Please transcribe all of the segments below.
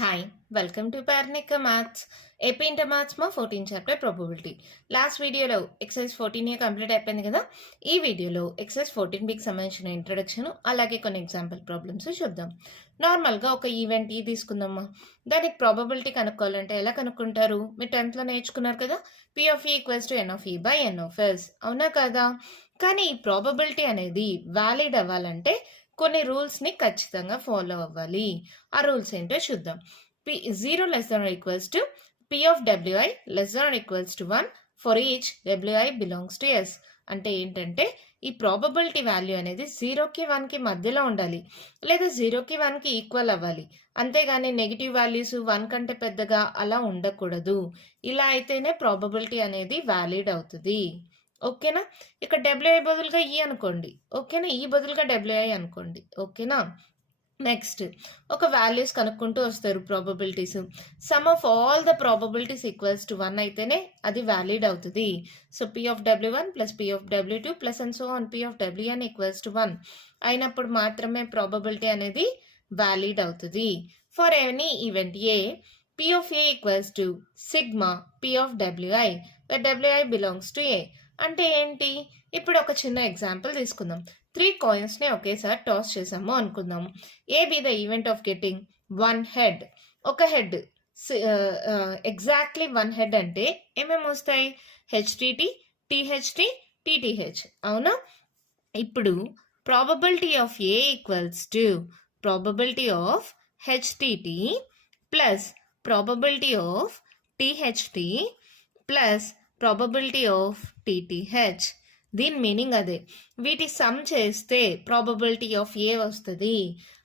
Hi welcome to Parnika maths AP inter maths మా 14 chapter probability. Last వీడియోలో exercise 14 complete అయిపోయింది కదా. ఈ వీడియోలో ఎక్సైజ్ 14బికి సంబంధించిన ఇంట్రడక్షన్ అలాగే కొన్ని ఎగ్జాంపుల్ ప్రాబ్లమ్స్ చూద్దాం. నార్మల్గా ఒక ఈవెంట్ ఈ తీసుకుందామా, దానికి ప్రాబబిలిటీ కనుక్కోవాలంటే ఎలా కనుక్కుంటారు? మీరు 10th లో నేర్చుకున్నారు కదా, P of E equals to N of E by N of S, అవునా కదా? కానీ ఈ ప్రాబబిలిటీ అనేది వ్యాలిడ్ అవ్వాలంటే కొన్ని రూల్స్ని ఖచ్చితంగా ఫాలో అవ్వాలి. ఆ రూల్స్ ఏంటో చూద్దాం. P0 less than or equals to P of WI less than or equals to 1 for each WI belongs to S. అంటే ఏంటంటే ఈ ప్రాబబిలిటీ వాల్యూ అనేది 0కి 1కి మధ్యలో ఉండాలి, లేదా 0కి 1కి ఈక్వల్ అవ్వాలి. అంతేగాని నెగిటివ్ వాల్యూస్ 1 కంటే పెద్దగా అలా ఉండకూడదు. ఇలా అయితేనే ప్రాబబిలిటీ అనేది వ్యాలిడ్ అవుతుంది. ఓకేనా? ఇక్కడ డబ్ల్యూఐ బదులుగా ఈ అనుకోండి, ఓకేనా? ఈ బదులుగా డబ్ల్యూఐ అనుకోండి, ఓకేనా? నెక్స్ట్ ఒక వాల్యూస్ కనుక్కుంటూ వస్తారు probabilities. Some of all the probabilities equals to 1 అయితేనే అది వ్యాలిడ్ అవుతుంది. So P of W1 plus P of W2 plus and so on P of Wn equals to 1 అయినప్పుడు మాత్రమే ప్రాబబిలిటీ అనేది వ్యాలిడ్ అవుతుంది. For any event A, P of A equals to sigma P of WI where WI belongs to A. అంటే ఏంటి? ఇప్పుడు ఒక చిన్న example తీసుకుందాం. 3 కాయిన్స్ని ఒకేసారి టాస్ చేసాము అనుకుందాము. A be the event of getting 1 head. ఒక హెడ్ ఎగ్జాక్ట్లీ 1 హెడ్ అంటే ఏమేమి వస్తాయి? హెచ్టిటి, టిహెచ్టి, టిటిహెచ్, అవునా? ఇప్పుడు probability of A equals to probability of H T T plus probability of T H T plus probability of T T H. దీని మీనింగ్ అదే. వీటి సమ్ చేస్తే ప్రాబబిలిటీ ఆఫ్ ఏ వస్తుంది.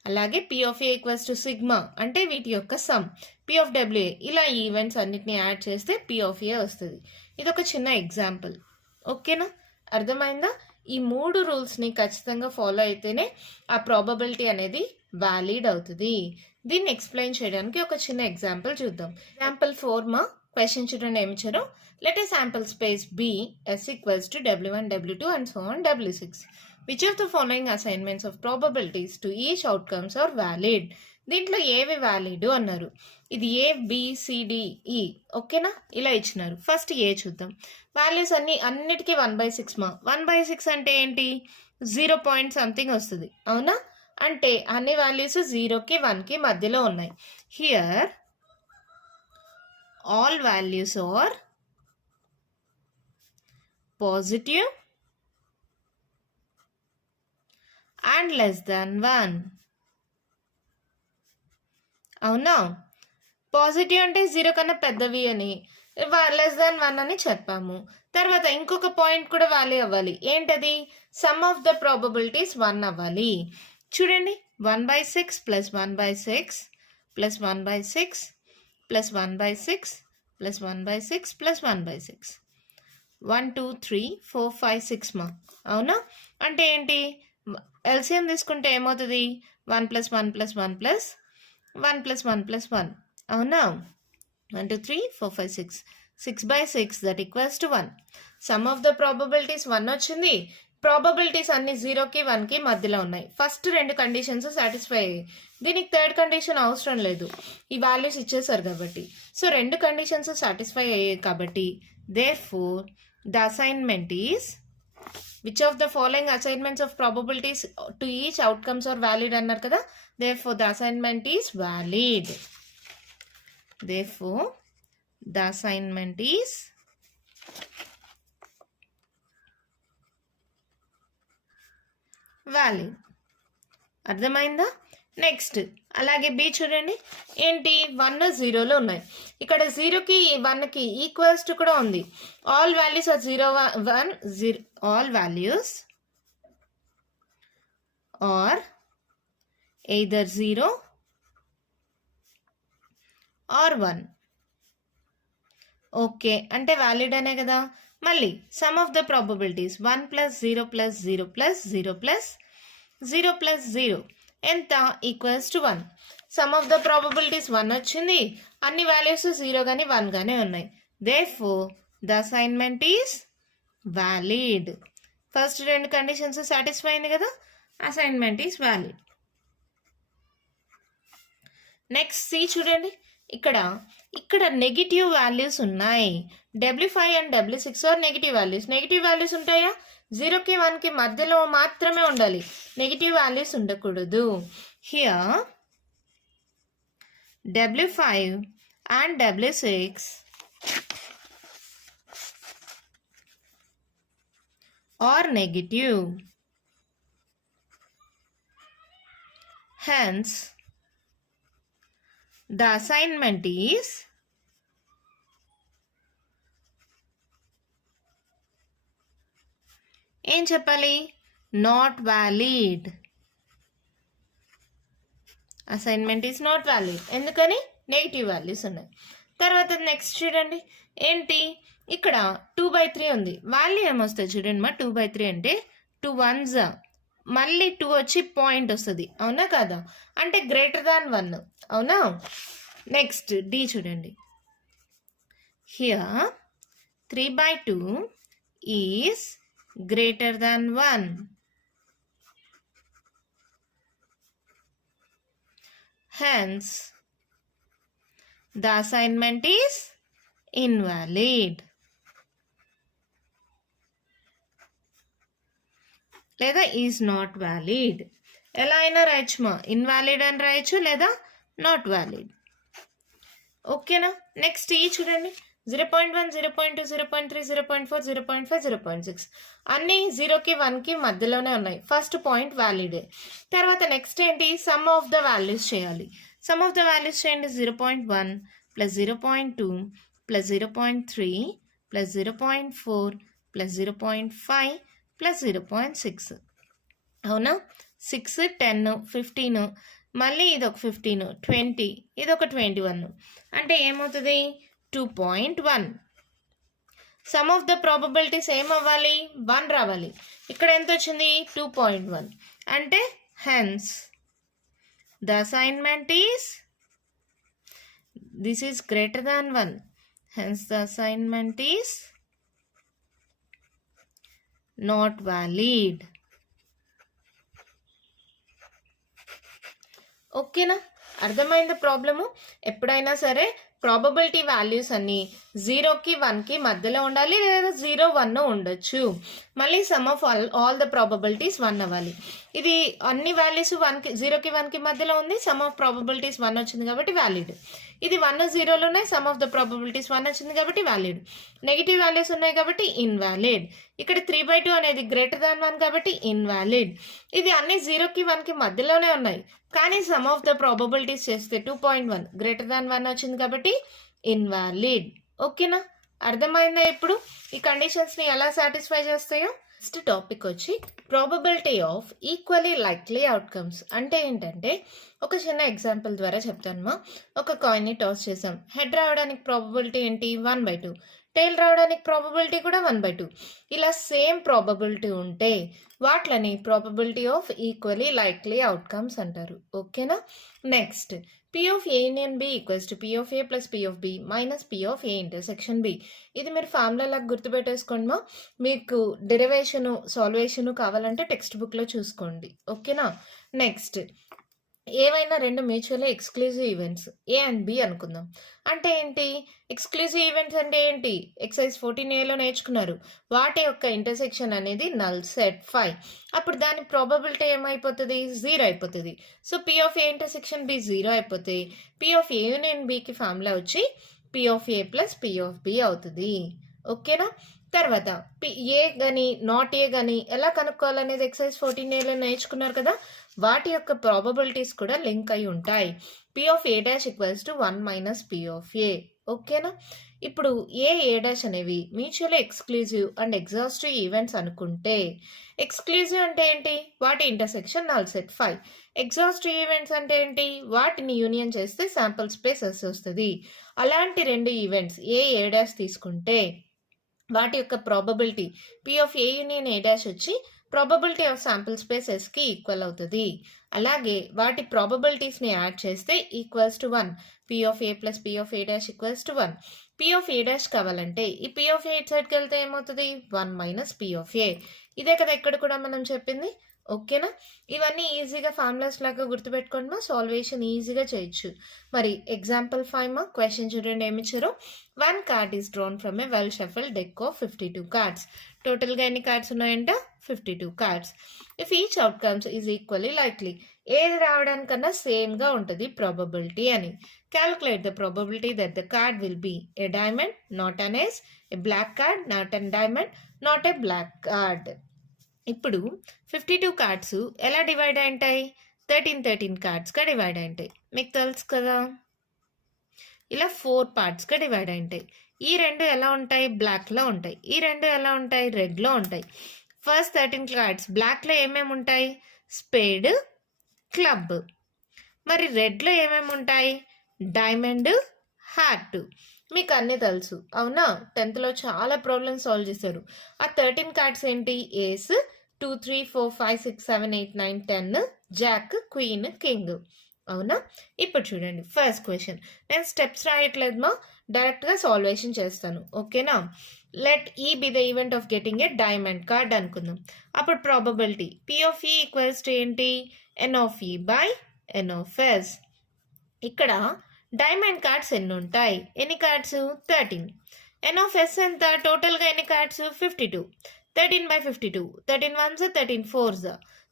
అలాగే P of A equals to sigma అంటే వీటి యొక్క సమ్, P of WA, ఇలా ఈవెంట్స్ అన్నిటిని యాడ్ చేస్తే P of A వస్తుంది. ఇది ఒక చిన్న ఎగ్జాంపుల్, ఓకేనా? అర్థమైందా? ఈ 3 రూల్స్ని ఖచ్చితంగా ఫాలో అయితేనే ఆ ప్రాబబిలిటీ అనేది వ్యాలిడ్ అవుతుంది. దీన్ని ఎక్స్ప్లెయిన్ చేయడానికి ఒక చిన్న ఎగ్జాంపుల్ చూద్దాం. ఎగ్జాంపుల్ 4 మా క్వశ్చన్ చూడండి ఏమి ఇచ్చారో. Let a sample space B S equals to W1, W2 and so on W6. Which of the following assignments of probabilities to each outcomes are valid? దీంట్లో ఏవి వ్యాలిడ్ అన్నారు. ఇది ఏ బిసిడిఈ, ఓకేనా? ఇలా ఇచ్చినారు. ఫస్ట్ ఏ చూద్దాం. వాల్యూస్ అన్నిటికీ 1/6 మా. 1/6 అంటే ఏంటి? 0 పాయింట్ సంథింగ్ వస్తుంది, అవునా? అంటే అన్ని వాల్యూస్ 0కి 1కి మధ్యలో ఉన్నాయి. Here all values are positive and less than 1, అవునా? పాజిటివ్ అంటే 0 కన్నా పెద్దవి అని, లెస్ దాన్ 1 అని చెప్పాము. తర్వాత ఇంకొక పాయింట్ కూడా వాల్యూ అవ్వాలి. ఏంటది? సమ్ ఆఫ్ ద ప్రాబబిలిటీస్ 1 అవ్వాలి. చూడండి, 1/6 plus 1/6 plus 1/6 plus 1/6 plus 1/6 plus 1/6, 1 2 3 4 5 6 మా, అవునా? అంటే ఏంటి? ఎల్సిఎం తీసుకుంటే ఏమవుతుంది? 1 plus 1 plus 1 plus 1 plus 1 plus 1, అవునా? 1 2 3 4 5 6, 6/6 that equals to 1. Sum of the probabilities 1 వచ్చింది. ప్రాబబిలిటీస్ అన్ని 0కి 1కి మధ్యలో ఉన్నాయి. ఫస్ట్ 2 కండిషన్స్ సాటిస్ఫై అయ్యాయి. దీనికి థర్డ్ కండిషన్ అవసరం లేదు, ఈ వాల్యూస్ ఇచ్చేసారు కాబట్టి. సో 2 కండిషన్స్ సాటిస్ఫై అయ్యాయి కాబట్టి therefore the assignment is, which of the following assignments of probabilities to each outcomes are valid అన్నారు కదా. therefore the assignment is valid. therefore the assignment is valid. అర్థమైందా? నెక్స్ట్ అలాగే B చూడండి. ఏంటి? 1 0లో ఉన్నాయి. ఇక్కడ 0కి 1కి ఈక్వల్స్ టు కూడా ఉంది. All values are 0 1 0. All values are either 0 or 1. Okay, అంటే వ్యాలిడ్ అనే కదా. మళ్ళీ sum of the probabilities 1 plus 0 plus 0 plus 0 plus 0 plus 0 ఎంత? Equals to 1. Sum of the probabilities 1 వచ్చింది. అన్ని వాల్యూస్ 0 కానీ 1 కానీ ఉన్నాయి. therefore the assignment is valid. First 2 conditions satisfy అయింది కదా, assignment is valid. Next c చూడండి, ఇక్కడ నెగిటివ్ వాల్యూస్ ఉన్నాయి. W5 and W6 are negative values. Negative values ఉంటాయా? 0కి 1కి మధ్యలో మాత్రమే ఉండాలి, నెగిటివ్ వాల్యూస్ ఉండకూడదు. Here W5 and W6 are negative. Hence, the assignment is ఏం చెప్పాలి? Not valid. Assignment is not valid. ఎందుకని? నెగిటివ్ వాల్యూస్ ఉన్నాయి. తర్వాత నెక్స్ట్ చూడండి, ఏంటి? ఇక్కడ 2/3 ఉంది. వాల్యూ ఏమొస్తుంది చూడండి మా, 2/3 అంటే 2 1s, మళ్ళీ 2 వచ్చి పాయింట్ వస్తుంది, అవునా కాదా? అంటే గ్రేటర్ దాన్ 1, అవునా? నెక్స్ట్ డి చూడండి, here 3/2 is greater than 1. Hence, the assignment is invalid. లేదా ఈజ్ నాట్ వ్యాలిడ్. ఎలా అయినా రాయొచ్చు మా, ఇన్వాలిడ్ అని రాయొచ్చు లేదా నాట్ వ్యాలిడ్. ఓకేనా? నెక్స్ట్ ఈ చూడండి, 0.1, 0.2, 0.3, 0.4, 0.5, 0.6 అన్నీ 0కి 1కి మధ్యలోనే ఉన్నాయి. ఫస్ట్ పాయింట్ వ్యాలిడే. తర్వాత నెక్స్ట్ ఏంటి? సమ్ ఆఫ్ ద వాల్యూస్ చేయాలి. సమ్ ఆఫ్ ద వాల్యూస్ చేయండి. 0.1 plus 0.2 plus 0.3 plus 0.4 plus 0.5 plus 0.6, అవునా? 6, 10, 15, మళ్ళీ ఇది ఒక 15, 20, ఇది ఒక 21, అంటే ఏమవుతుంది? 2.1. సమ్ ఆఫ్ ద ప్రాబబిలిటీస్ ఏమవ్వాలి? 1 రావాలి. ఇక్కడ ఎంత వచ్చింది? 2.1. అంటే hence the assignment is, this is greater than 1. Hence the assignment is not valid. ఓకేనా? అర్థమైంది ప్రాబ్లము? ఎప్పుడైనా సరే ప్రాబబిలిటీ వాల్యూస్ అన్ని 0కి 1కి మధ్యలో ఉండాలి, లేదా 0, 1 ఉండొచ్చు. మళ్ళీ sum of all the probabilities 1 అవ్వాలి. ఇది అన్ని వాల్యూస్ 0కి 1కి మధ్యలో ఉంది, సమ్ ఆఫ్ ప్రాబబిలిటీస్ 1 వచ్చింది కాబట్టి వ్యాలిడ్. ఇది 1, 0 ఉన్నాయి, సమ్ ఆఫ్ ద ప్రాబబిలిటీస్ 1 వచ్చింది కాబట్టి వ్యాలిడ్. నెగిటివ్ వాల్యూస్ ఉన్నాయి కాబట్టి ఇన్వాలిడ్. ఇక్కడ 3/2 అనేది గ్రేటర్ దాన్ 1 కాబట్టి ఇన్వాలిడ్. ఇది అన్ని 0కి 1కి మధ్యలోనే ఉన్నాయి, కానీ సమ్ ఆఫ్ ద ప్రాబబిలిటీస్ చేస్తే 2.1 గ్రేటర్ దాన్ 1 వచ్చింది కాబట్టి ఇన్వాలిడ్. ఓకేనా? అర్థమైందా? ఇప్పుడు ఈ కండిషన్స్ని ఎలా సాటిస్ఫై చేస్తాయో. నెక్స్ట్ టాపిక్ వచ్చి probability of equally likely outcomes. అంటే ఏంటంటే, ఒక చిన్న ఎగ్జాంపుల్ ద్వారా చెప్తాను. ఒక కాయిన్ని టాస్ చేసాం. హెడ్ రావడానికి ప్రాబబిలిటీ ఏంటి? 1/2. టైల్ రావడానికి ప్రాబబిలిటీ కూడా 1/2. ఇలా సేమ్ ప్రాబబిలిటీ ఉంటే వాట్లని probability of equally likely outcomes అంటారు. ఓకేనా? Next P of A union B equals to P of A plus P of B minus P of A intersection B. ఇది మీరు ఫార్ములాగా గుర్తుపెట్టేసుకోండి మా. మీకు డెరివేషను సాల్వేషను కావాలంటే టెక్స్ట్ బుక్లో చూసుకోండి. ఓకేనా? నెక్స్ట్ ఏవైనా 2 mutually exclusive events A and B అనుకుందాం. అంటే ఏంటి? ఎక్స్క్లూజివ్ ఈవెంట్స్ అంటే ఏంటి? ఎక్సైజ్ 14Aలో నేర్చుకున్నారు. వాటి యొక్క ఇంటర్సెక్షన్ అనేది నల్ సెట్ 5. అప్పుడు దాని ప్రాబబిలిటీ ఏమైపోతుంది? 0 అయిపోతుంది. So P of A intersection B 0 అయిపోతే P of A యూనియన్ Bకి ఫార్ములా వచ్చి P of A plus P of B అవుతుంది. ఓకేనా? తర్వాత ఏ కానీ నాట్ ఏ కానీ ఎలా కనుక్కోవాలనేది ఎక్సైజ్ 14Aలో నేర్చుకున్నారు కదా. వాటి యొక్క ప్రాబబిలిటీస్ కూడా లింక్ అయి ఉంటాయి. P of A' equals to 1 minus P of A. ఓకేనా? ఇప్పుడు ఏ డాష్ అనేవి mutually exclusive and exhaustive events అనుకుంటే, ఎక్స్క్లూజివ్ అంటే ఏంటి? వాటి intersection null set 5. Exhaustive events అంటే ఏంటి? వాటిని యూనియన్ చేస్తే శాంపుల్ స్పేస్ వస్తుంది. అలాంటి 2 ఈవెంట్స్ ఏ డాష్ తీసుకుంటే వాటి యొక్క probability P of A union A' వచ్చి ప్రాబబిలిటీ ఆఫ్ శాంపుల్ స్పేస్ Sకి ఈక్వల్ అవుతుంది. అలాగే వాటి ప్రాబబిలిటీస్ని యాడ్ చేస్తే equals to 1. P of A plus P of A' equals to 1. P of A' కావాలంటే ఈ P of A ఇటు సైడ్కి వెళ్తే ఏమవుతుంది? 1 మైనస్ P of A. ఇదే కదా ఇక్కడ కూడా మనం చెప్పింది. ఓకేనా? ఇవన్నీ ఈజీగా ఫార్ములాస్ లాగా గుర్తుపెట్టుకోండి మా, సాల్వేషన్ ఈజీగా చేయొచ్చు. మరి ఎగ్జాంపుల్ 5 మా, క్వశ్చన్ చూడండి ఏమిచ్చారు. 1 card is drawn from a well shuffled deck of 52 cards. టోటల్గా ఎన్ని కార్డ్స్ ఉన్నాయంట? 52 cards. If each outcomes is equally likely, ఏది రావడానికన్నా సేమ్గా ఉంటుంది ప్రాబబిలిటీ అని. Calculate the probability that the card will be a diamond, not an ace, a black card, not a diamond, not a black card. ఇప్పుడు 52 cards ఎలా divide అయింటాయి? 13 కార్డ్స్గా divide అయింటాయి. మీకు తెలుసు కదా, ఇలా 4 పార్ట్స్గా డివైడ్ అయింటాయి. ఈ రెండు ఎలా ఉంటాయి? బ్లాక్లో ఉంటాయి. ఈ రెండు ఎలా ఉంటాయి? రెడ్లో ఉంటాయి. ఫస్ట్ 13 కార్డ్స్ బ్లాక్లో ఏమేమి ఉంటాయి? Spade, club. మరి రెడ్లో ఏమేమి ఉంటాయి? Diamond, heart. మీకు అన్నీ తెలుసు అవునా? 10th చాలా ప్రాబ్లమ్స్ సాల్వ్ చేశారు. ఆ 13 కార్డ్స్ ఏంటి? ఏస్, 2 3 4 5 6 7 8 9 10, జాక్, క్వీన్, కింగ్. అవునా? ఇప్పుడు చూడండి ఫస్ట్ క్వశ్చన్. నేను స్టెప్స్ రాయట్లేదు మా, డైరెక్ట్గా సాల్వేషన్ చేస్తాను. ఓకేనా? లెట్ ఈ B the event of getting A diamond card అనుకుందాం. అప్పుడు ప్రాబబిలిటీ పి ఆఫ్ ఈ ఈక్వల్స్ టు ఏంటి? ఎన్ ఆఫ్ ఈ బై ఎన్ ఆఫ్ ఎస్. ఇక్కడ డైమండ్ కార్డ్స్ ఎన్ని ఉంటాయి? ఎన్ని కార్డ్స్? 13. ఎన్ ఆఫ్ ఎస్ ఎంత? టోటల్గా ఎన్ని cards? 52. 13 by 52. 13 ones, 13 fours.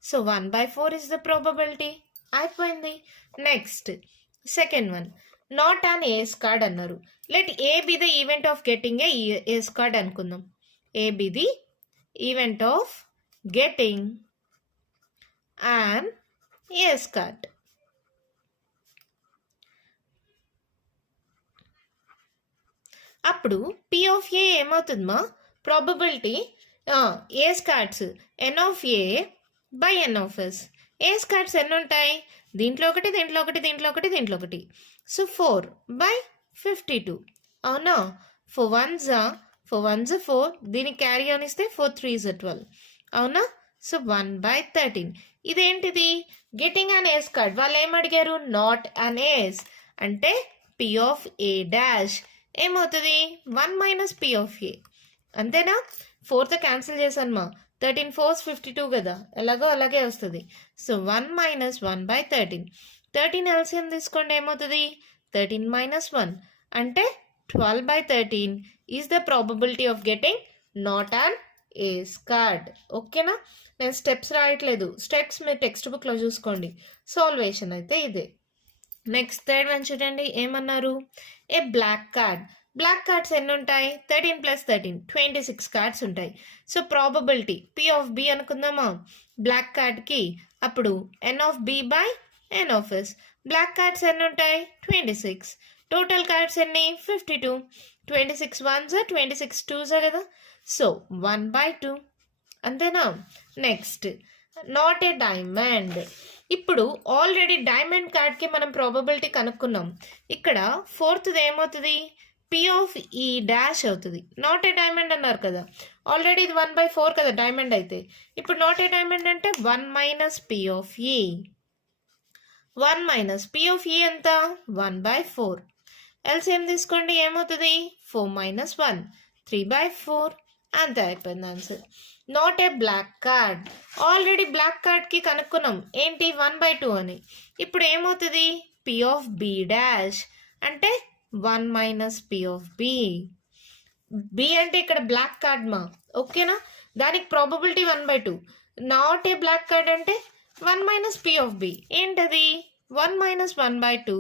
So 1/4 is the probability. అయిపోయింది. Next second one, not an ace card అన్నారు. Let A be the event of getting a ace card అనుకుందాం. A be the event of getting an ace card. అప్పుడు P of A ఏమవుతుందమ్మా? Probability ace cards n of A by N of S. Ace cards ఎన్ని ఉంటాయి? దీంట్లో ఒకటి, దీంట్లో ఒకటి, దీంట్లో ఒకటి, దీంట్లో ఒకటి. So 4 by 52. అవునా? 4 ones 4. దీనికి క్యారీ ఆన్ ఇస్తే 4 3s 12. అవునా? సో 1/13. ఇదేంటిది? Getting an ace card. వాళ్ళు ఏం అడిగారు? Not an ace. అంటే పి ఆఫ్ ఏ డాష్ ఏమవుతుంది? 1 minus పి ఆఫ్ ఏ. అంతేనా? 4th క్యాన్సిల్ చేశాను మా, 13 4s 52 కదా, ఎలాగో అలాగే వస్తుంది. So 1 minus 1/13. 13 ఎల్సిఎం తీసుకోండి, ఏమవుతుంది? 13 minus 1 అంటే 12/13 is the probability of getting not an ace card. ఓకేనా? నేను స్టెప్స్ రాయట్లేదు, స్టెప్స్ మీరు టెక్స్ట్ బుక్లో చూసుకోండి. సాల్వేషన్ అయితే ఇదే. నెక్స్ట్ థర్డ్ వన్ చూడండి ఏమన్నారు? A black card. Black cards ఎన్ని ఉంటాయి? 13 + 13 26 కార్డ్స్ ఉంటాయి. So probability P of B అనుకుందామా బ్లాక్ కార్డ్కి. అప్పుడు n of B by N of S. Black cards ఎన్ని ఉంటాయి? 26. టోటల్ కార్డ్స్ ఎన్ని? 52. 26 ones 26 2s కదా. సో 1/2. అంతేనా? Next not a diamond. ఇప్పుడు ఆల్రెడీ డైమండ్ కార్డ్కి మనం ప్రాబబిలిటీ కనుక్కున్నాం. ఇక్కడ 4th ఏమవుతుంది? పి ఆఫ్ ఈ డాష్ అవుతుంది. నాట్ ఏ డైమండ్ అన్నారు కదా, ఆల్రెడీ ఇది 1/4 కదా డైమండ్ అయితే. ఇప్పుడు నాట్ ఏ డైమండ్ అంటే 1 minus పి ఆఫ్ ఈ. 1 minus పి ఆఫ్ ఈ ఎంత? 1/4. ఎల్సిఎం తీసుకోండి, ఏమవుతుంది? 4 minus 1 3/4. అంతే, అయిపోయింది answer. Not a black card. Already black కార్డ్కి కనుక్కున్నాం ఏంటి? 1/2 అని. ఇప్పుడు ఏమవుతుంది? పి ఆఫ్ బి డాష్ అంటే 1 minus P of B. B అంటే ఇక్కడ బ్లాక్ కార్డ్ మా, ఓకేనా? దానికి probability 1/2. Not a black card అంటే 1 minus పి ఆఫ్ బి. ఏంటది? 1 minus 1/2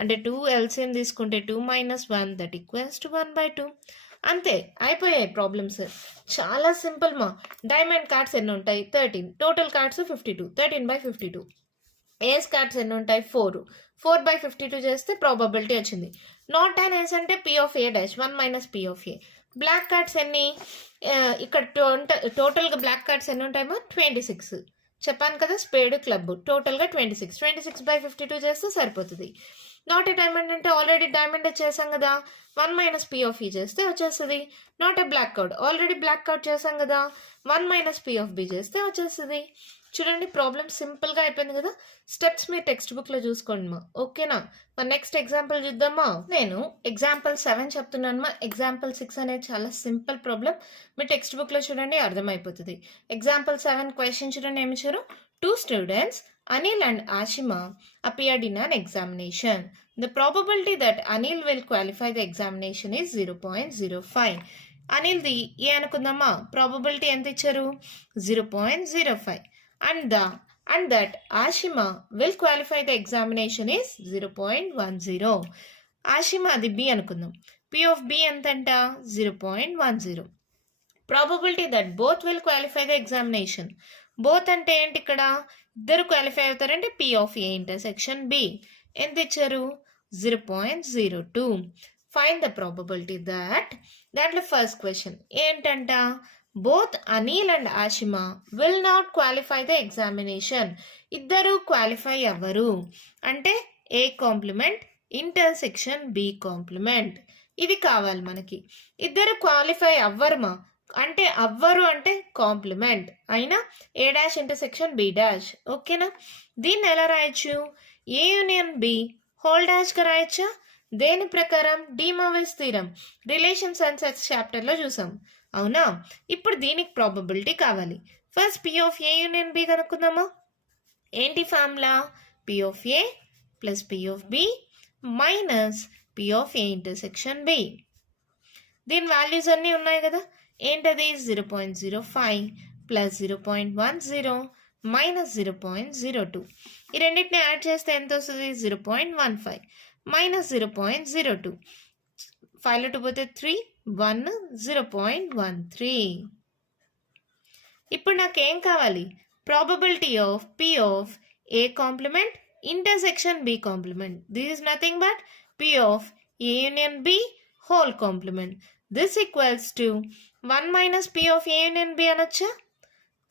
అంటే 2 ఎల్సిఎం తీసుకుంటే 2 minus 1 దట్ ఈక్వల్స్ టు 1/2. అంతే, అయిపోయాయి ప్రాబ్లమ్స్. చాలా సింపుల్ మా. డైమండ్ కార్డ్స్ ఎన్ని ఉంటాయి? 13. Total cards 52. 13/52. ఏస్ కార్డ్స్ ఎన్ని ఉంటాయి? 4. 4/52 చేస్తే ప్రాబబిలిటీ వచ్చింది. నాట్ అన్ ఏస్ అంటే P of A dash 1 minus P of A. Black cards ఎన్ని? ఇక్కడ టోటల్గా బ్లాక్ కార్డ్స్ ఎన్ని ఉంటాయేమో? 26. చెప్పాను కదా, స్పేడ్, క్లబ్, టోటల్గా 26. 26/52 చేస్తే సరిపోతుంది. నాట్ ఏ డైమండ్ అంటే ఆల్రెడీ డైమండ్ చేసాం కదా, 1 minus పి ఆఫ్ ఈ చేస్తే వచ్చేస్తుంది. Not a black card, already black card చేసాం కదా, 1 minus పి ఆఫ్ బి చేస్తే వచ్చేస్తుంది. చూడండి ప్రాబ్లం సింపుల్గా అయిపోయింది కదా. స్టెప్స్ మీ టెక్స్ట్ బుక్లో చూసుకోండి మా, ఓకేనా. మరి నెక్స్ట్ ఎగ్జాంపుల్ చూద్దామా. నేను ఎగ్జాంపుల్ 7 చెప్తున్నాను మా. ఎగ్జాంపుల్ 6 అనేది చాలా సింపుల్ ప్రాబ్లం. మీ టెక్స్ట్ బుక్లో చూడండి అర్థమైపోతుంది. ఎగ్జాంపుల్ 7 క్వశ్చన్ చూడండి ఏమి ఇచ్చారు. 2 students, Anil and Ashima, appeared in an examination. The probability that Anil will qualify the examination is 0.05. అనిల్ది ఏ అనుకుందామా. ప్రాబబిలిటీ ఎంత ఇచ్చారు 0.05. and that Ashima will qualify the examination is 0.10. Ashima అది B అనుకుందాం. P of B ఎంతంట 0.10. ప్రాబబిలిటీ that both will qualify the examination. Both అంటే ఏంటి ఇక్కడ, ఇద్దరు క్వాలిఫై అవుతారంటే P of A intersection B ఎంత ఇచ్చారు 0.02. ఫైండ్ ద ప్రాబబిలిటీ దట్, దాంట్లో ఫస్ట్ క్వశ్చన్ ఏంటంట, both Anil and Ashima will not qualify the examination. ఇద్దరు క్వాలిఫై అవ్వరు అంటే A complement intersection B complement. ఇది కావాలి మనకి. ఇద్దరు క్వాలిఫై అవ్వరుమా అంటే అవ్వరు అంటే కాంప్లిమెంట్ అయినా ఏ డాష్ ఇంటర్సెక్షన్ బి డాష్, ఓకేనా. దీన్ని ఎలా రాయొచ్చు, ఏ యూనియన్ బి హోల్ డాష్గా రాయొచ్చా. దేని ప్రకారం, డీమావెల్స్ థీరం రిలేషన్స్ అండ్ సెట్స్ చాప్టర్లో చూసాం, అవునా. ఇప్పుడు దీనికి ప్రాబబిలిటీ కావాలి. First P of A union B కనుక్కుందామా. ఏంటి formula, P of A plus P of B minus P of A intersection B. దీని వాల్యూస్ అన్నీ ఉన్నాయి కదా. ఏంటది 0.05 ప్లస్ 0.10 మైనస్ 0.02. ఈ రెండింటిని యాడ్ చేస్తే ఎంత వస్తుంది 0.15 మైనస్ 0.02. 5లో 2 పోతే 3 1 0.13. ఇప్పుడు నాకేం కావాలి, probability of P of A complement intersection B complement. This is nothing but P of A union B whole complement. This equals to 1 minus P of A union B అనొచ్చా.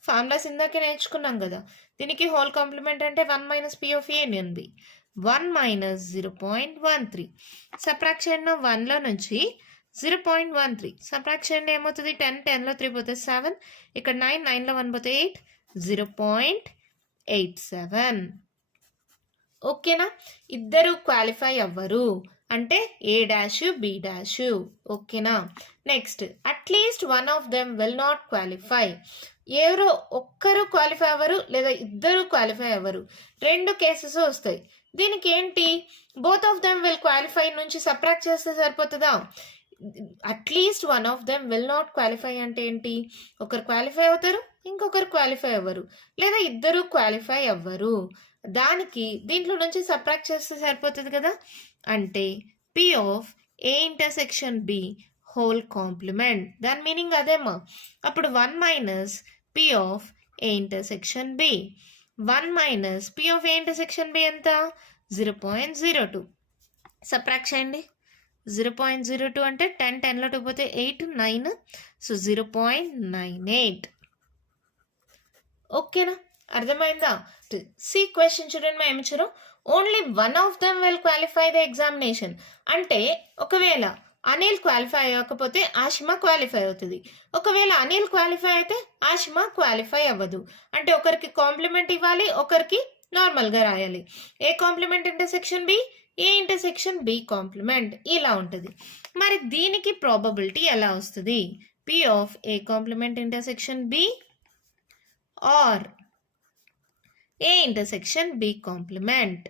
Formulas ఇందాకే నేర్చుకున్నాం కదా. దీనికి whole complement అంటే 1 minus P of A union B. 1 minus 0.13. Subtraction 1లో నుంచి 0.13 subtraction ఏమవుతుంది, 10 10లో 3 పోతే 7, ఇక్కడ 9 9లో 1 పోతే 8, 0.87. ఓకేనా. ఇద్దరు క్వాలిఫై అవ్వరు అంటే ఏ డాష్ బి డాష్, ఓకేనా. Next at least one of them will not qualify. ఎవరో ఒక్కరు క్వాలిఫై అవ్వరు లేదా ఇద్దరు క్వాలిఫై అవ్వరు, రెండు కేసెస్ వస్తాయి. దీనికి ఏంటి, both of them will qualify నుంచి సబ్ట్రాక్ట్ చేస్తే సరిపోతుందా. At least one of them will not qualify అంటే ఏంటి, ఒకరు క్వాలిఫై అవుతారు ఇంకొకరు క్వాలిఫై అవ్వరు లేదా ఇద్దరు క్వాలిఫై అవ్వరు. దానికి దీంట్లో నుంచి సబ్ట్రాక్ట్ చేస్తే సరిపోతుంది కదా. అంటే P of A intersection B whole complement. దాని మీనింగ్ అదేమా. అప్పుడు 1 minus P of A intersection B. 1 minus P of A intersection B ఎంత 0.02. సబ్ట్రాక్ట్ చేయండి. 0.02 అంటే 10 10లో 2 పోతే 8 9, సో 0.98. ఓకేనా, అర్థమైందా. సి క్వశ్చన్ చూడండి మేము ఇచ్చారు. Only one of them will qualify the examination అంటే ఒకవేళ అనిల్ క్వాలిఫై అవ్వకపోతే ఆషిమా క్వాలిఫై అవుతుంది. ఒకవేళ అనిల్ క్వాలిఫై అయితే ఆషిమా క్వాలిఫై అవ్వదు. అంటే ఒకరికి కాంప్లిమెంట్ ఇవ్వాలి, ఒకరికి నార్మల్గా రాయాలి. A complement intersection B, A intersection B complement, ఇలా ఉంటుంది. మరి దీనికి ప్రాబబిలిటీ ఎలా వస్తుంది, P of A complement intersection B or A intersection B complement.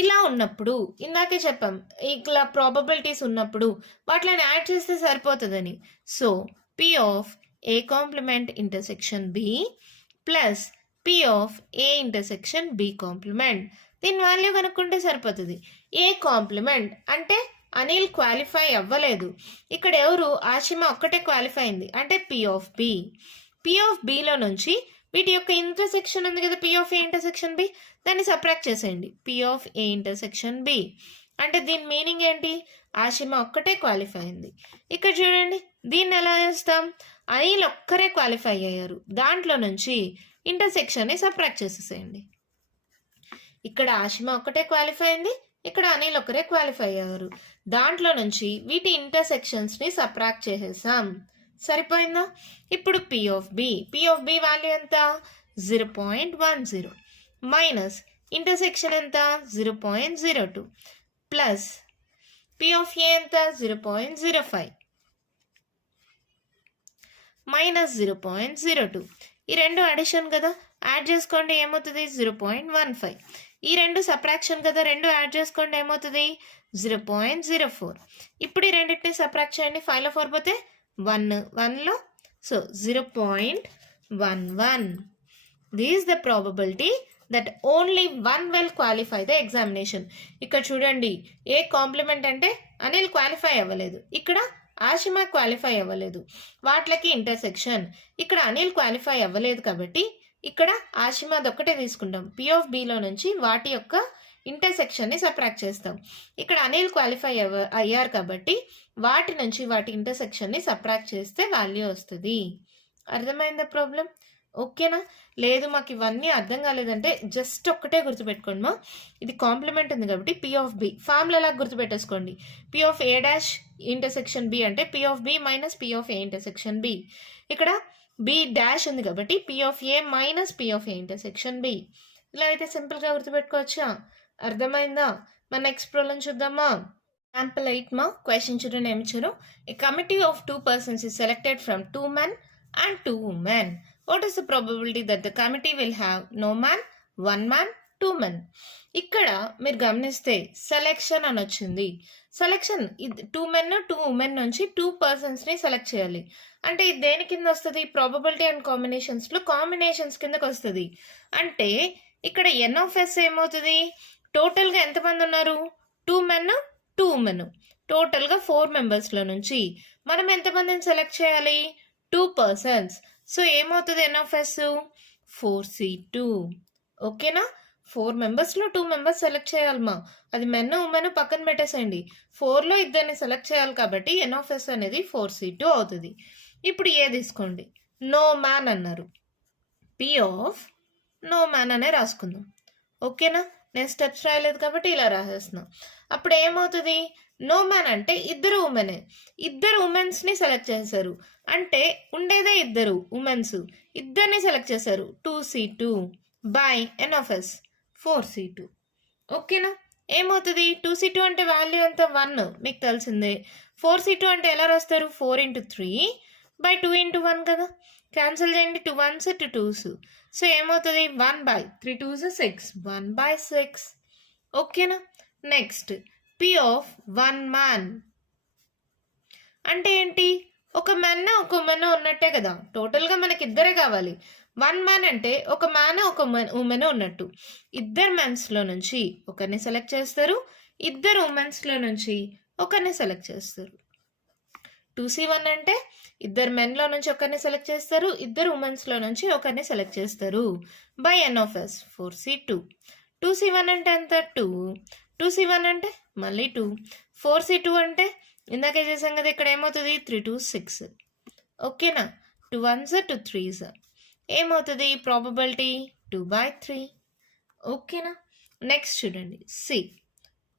ఇలా ఉన్నప్పుడు ఇందాకే చెప్పాం, ఇట్లా ప్రాబబిలిటీస్ ఉన్నప్పుడు వాటిని యాడ్ చేస్తే సరిపోతుందని. So P of A complement intersection B plus P of A intersection B complement. దీని వాల్యూ కనుక్కుంటే సరిపోతుంది. ఏ కాంప్లిమెంట్ అంటే అనిల్ క్వాలిఫై అవ్వలేదు, ఇక్కడ ఎవరు ఆషిమా ఒక్కటే క్వాలిఫై అయింది అంటే P of B. P of Bలో నుంచి వీటి యొక్క ఇంటర్సెక్షన్ ఉంది కదా P of A intersection B, దాన్ని సబ్ట్రాక్ట్ చేసేయండి. P of A intersection B అంటే దీని మీనింగ్ ఏంటి, ఆషిమా ఒక్కటే క్వాలిఫై అయింది. ఇక్కడ చూడండి దీన్ని ఎలా చేస్తాం, అనిల్ ఒక్కరే క్వాలిఫై అయ్యారు, దాంట్లో నుంచి ఇంటర్సెక్షన్ని సబ్ట్రాక్ట్ చేసేసేయండి. ఇక్కడ ఆషిమా ఒక్కటే క్వాలిఫై అయింది, ఇక్కడ అనిల్ ఒక్కరే క్వాలిఫై అయ్యారు, దాంట్లో నుంచి వీటి ఇంటర్సెక్షన్స్ని సబ్ట్రాక్ట్ చేసేసాం. సరిపోయిందా? ఇప్పుడు పి ఆఫ్ బి వాల్యూ ఎంత? 0.10 మైనస్ ఇంటర్సెక్షన్ ఎంత? 0.02 ప్లస్ పి ఆఫ్ ఏ ఎంత? 0.05 మైనస్ 0.02. ఈ రెండు అడిషన్ కదా, యాడ్ చేసుకోండి ఏమవుతుంది? 0.15. ఈ రెండు సబ్ట్రాక్షన్ కదా, రెండు యాడ్ చేసుకోండి ఏమవుతుంది? 0.04. ఇప్పుడు ఈ రెండింటిని సబ్ట్రాక్ట్ చేయండి. 5లో 4 పోతే 1, 1లో so 0.11. This is the probability that only 1 will qualify the examination. ఇక్కడ చూడండి, ఏ కాంప్లిమెంట్ అంటే అనిల్ క్వాలిఫై అవ్వలేదు, ఇక్కడ ఆషిమా క్వాలిఫై అవ్వలేదు, వాటికి ఇంటర్సెక్షన్. ఇక్కడ అనిల్ క్వాలిఫై అవ్వలేదు కాబట్టి ఇక్కడ ఆషిమాది ఒక్కటే తీసుకుంటాం. పి ఆఫ్ బిలో నుంచి వాటి యొక్క ఇంటర్సెక్షన్ని సబ్ట్రాక్ట్ చేస్తాం. ఇక్కడ అనిల్ క్వాలిఫై అయ్యారు కాబట్టి వాటి నుంచి వాటి ఇంటర్సెక్షన్ని సబ్ట్రాక్ట్ చేస్తే వాల్యూ వస్తుంది. అర్థమైందా ప్రాబ్లం? ఓకేనా? లేదు మాకు ఇవన్నీ అర్థం కాలేదంటే జస్ట్ ఒక్కటే గుర్తుపెట్టుకోండి మా, ఇది కాంప్లిమెంట్ ఉంది కాబట్టి పి ఆఫ్ బి ఫార్ములా లాగా గుర్తుపెట్టేసుకోండి. P of A dash intersection B అంటే P of B minus P of A intersection B. ఇక్కడ బి డాష్ ఉంది కాబట్టి P of A minus P of A intersection B. ఇలా అయితే సింపుల్గా గుర్తుపెట్టుకోవచ్చా? అర్థమైందా? మన నెక్స్ట్ ప్రాబ్లం చూద్దామా? ఎగ్జాంపుల్ 8 మా క్వశ్చన్ చూడండి ఏమి ఇచ్చారు. ఏ committee of 2 persons is selected from 2 men and 2 women. What is the probability that the committee will have no man, 1 man, 2 men? ఇక్కడ మీరు గమనిస్తే సెలెక్షన్ అని వచ్చింది. సెలెక్షన్ 2 men 2 women నుంచి 2 personsని సెలెక్ట్ చేయాలి. అంటే ఇది దేని కింద వస్తుంది? ప్రాబబిలిటీ అండ్ కాంబినేషన్స్లో కాంబినేషన్స్ కిందకి వస్తుంది. అంటే ఇక్కడ ఎన్ ఆఫ్ ఎస్ ఏమవుతుంది? టోటల్గా ఎంతమంది ఉన్నారు? 2 men 2 women, టోటల్గా 4 మెంబర్స్లో నుంచి మనం ఎంతమందిని సెలెక్ట్ చేయాలి? 2 persons. సో ఏమవుతుంది? ఎన్ ఆఫ్ ఎస్ 4c2. ఓకేనా? 4 మెంబర్స్లో 2 మెంబర్స్ సెలెక్ట్ చేయాలమ్మా. అది మెన్ ఉమెన్ పక్కన పెట్టేసేయండి. 4లో ఇద్దరిని సెలెక్ట్ చేయాలి కాబట్టి ఎన్ ఆఫ్ ఎస్ అనేది 4c2 అవుతుంది. ఇప్పుడు ఏ తీసుకోండి, నో మ్యాన్ అన్నారు. పి ఆఫ్ నో మ్యాన్ అనే రాసుకుందాం. ఓకేనా? నేను స్టెప్స్ రాయలేదు కాబట్టి ఇలా రాసేస్తున్నాం. అప్పుడు ఏమవుతుంది? నో మ్యాన్ అంటే ఇద్దరు ఉమెనే, ఇద్దరు ఉమెన్స్ని సెలెక్ట్ చేశారు. అంటే ఉండేదే ఇద్దరు ఉమెన్స్, ఇద్దరిని సెలెక్ట్ చేశారు. 2c2 by N of S 4c2. ఓకేనా? ఏమవుతుంది? 2c2 అంటే వాల్యూ ఎంత? 1 మీకు తెలిసిందే. 4c2 అంటే ఎలా రాస్తారు? 4 into 3 by 2 into 1 కదా, క్యాన్సిల్ చేయండి. 2 1s 2 2s. సో ఏమవుతుంది? 1 by 3 2s 6, 1 by 6. ఓకేనా? నెక్స్ట్ పి ఆఫ్ 1 man అంటే ఏంటి? ఒక మెన్ ఒక ఉమెన్ ఉన్నట్టే కదా, టోటల్గా మనకి ఇద్దరే కావాలి. 1 man అంటే ఒక మ్యాన్ ఒక ఉమెన్ ఉన్నట్టు. ఇద్దరు మెన్స్లో నుంచి ఒకరిని సెలెక్ట్ చేస్తారు, ఇద్దరు ఉమెన్స్లో నుంచి ఒకరిని సెలెక్ట్ చేస్తారు. 2c1 అంటే ఇద్దరు మెన్లో నుంచి ఒకరిని సెలెక్ట్ చేస్తారు, ఇద్దరు ఉమెన్స్లో నుంచి ఒకరిని సెలెక్ట్ చేస్తారు. By N of S 4c2. 2c1 అంటే ఎంత? 2. 2c1 అంటే మళ్ళీ 2. 4c2 అంటే ఇందాకే చేసాం కదా, ఇక్కడ ఏమవుతుంది? 3 2 6. ఓకేనా? 2 1s 2 3s. ఏమవుతుంది? ప్రాబబిలిటీ 2/3. ఓకేనా? నెక్స్ట్ చూడండి సి.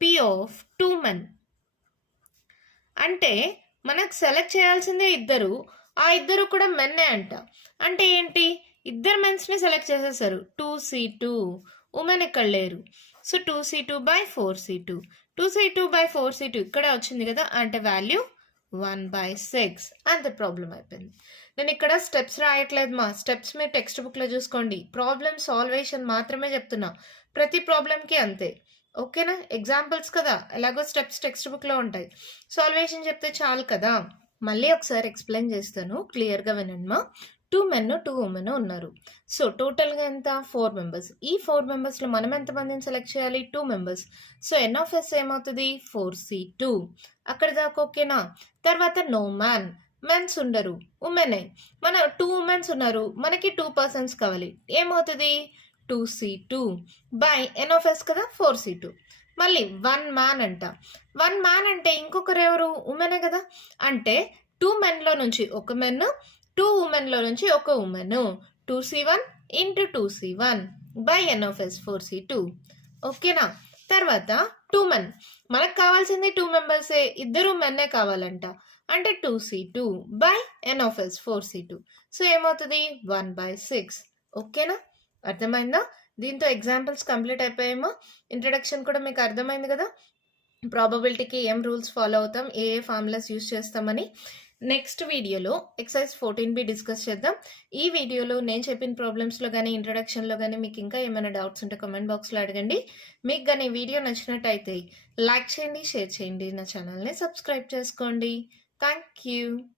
పి ఆఫ్ 2 men అంటే మనకు సెలెక్ట్ చేయాల్సిందే ఇద్దరు, ఆ ఇద్దరు కూడా మెన్నే అంట. అంటే ఏంటి? ఇద్దరు మెన్స్ని సెలెక్ట్ చేసేసారు. 2c2 ఉమెన్ ఇక్కడ లేరు. So 2c2 by 4c2. 2c2 by 4c2 ఇక్కడ వచ్చింది కదా, అంటే వాల్యూ 1/6. అంత ప్రాబ్లం అయిపోయింది. నేను ఇక్కడ స్టెప్స్ రాయట్లేదు మా, స్టెప్స్ మీరు టెక్స్ట్ బుక్లో చూసుకోండి. ప్రాబ్లమ్ సాల్వేషన్ మాత్రమే చెప్తున్నా, ప్రతి ప్రాబ్లంకి అంతే. ఓకేనా? ఎగ్జాంపుల్స్ కదా, ఎలాగో స్టెప్స్ టెక్స్ట్ బుక్లో ఉంటాయి, సాల్వేషన్ చెప్తే చాలు కదా. మళ్ళీ ఒకసారి ఎక్స్ప్లెయిన్ చేస్తాను, క్లియర్గా వినండి మా. 2 men 2 women ఉన్నారు. సో టోటల్గా ఎంత? 4 members. ఈ 4 membersలో మనం ఎంతమందిని సెలెక్ట్ చేయాలి? 2 members. So N of S ఏమవుతుంది? 4c2. అక్కడ దాకా ఓకేనా? తర్వాత నో మ్యాన్, మెన్స్ ఉండరు, ఉమెనే. మన 2 ఉమెన్స్ ఉన్నారు, మనకి 2 persons కావాలి. ఏమవుతుంది? 2c2 by N of yes కదా 4c2. మళ్ళీ 1 man అంట. 1 man అంటే ఇంకొకరు ఎవరు? ఉమెనే కదా. అంటే 2 menలో నుంచి ఒక మెన్, 2 womenలో నుంచి ఒక women. 2c1 into 2c1 by N of S 4c2. ఓకేనా? తర్వాత 2 మెన్. మనకు కావాల్సింది 2 మెంబర్సే. ఇద్దరు మెన్నే కావాలంట. అంటే 2C2 by n of s 4C2. So ఏమవుతది 1/6. ఓకేనా? అర్థమైందా? దీంతో ఎగ్జాంపుల్స్ కంప్లీట్ అయిపోయాయేమో. ఇంట్రడక్షన్ కూడా మీకు అర్థమైంది కదా. ప్రాబబిలిటీకి ఏం రూల్స్ ఫాలో అవుతాం, ఏ ఫార్ములాస్ యూస్ చేస్తామని. నెక్స్ట్ వీడియోలో ఎక్సర్సైజ్ 14B డిస్కస్ చేద్దాం. ఈ వీడియోలో నేను చెప్పిన ప్రాబ్లమ్స్లో కానీ ఇంట్రడక్షన్లో కానీ మీకు ఇంకా ఏమైనా డౌట్స్ ఉంటే కామెంట్ బాక్స్లో అడగండి. మీకు కానీ వీడియో నచ్చినట్టయితే లైక్ చేయండి, షేర్ చేయండి, నా ఛానల్ని సబ్స్క్రైబ్ చేసుకోండి. Thank you.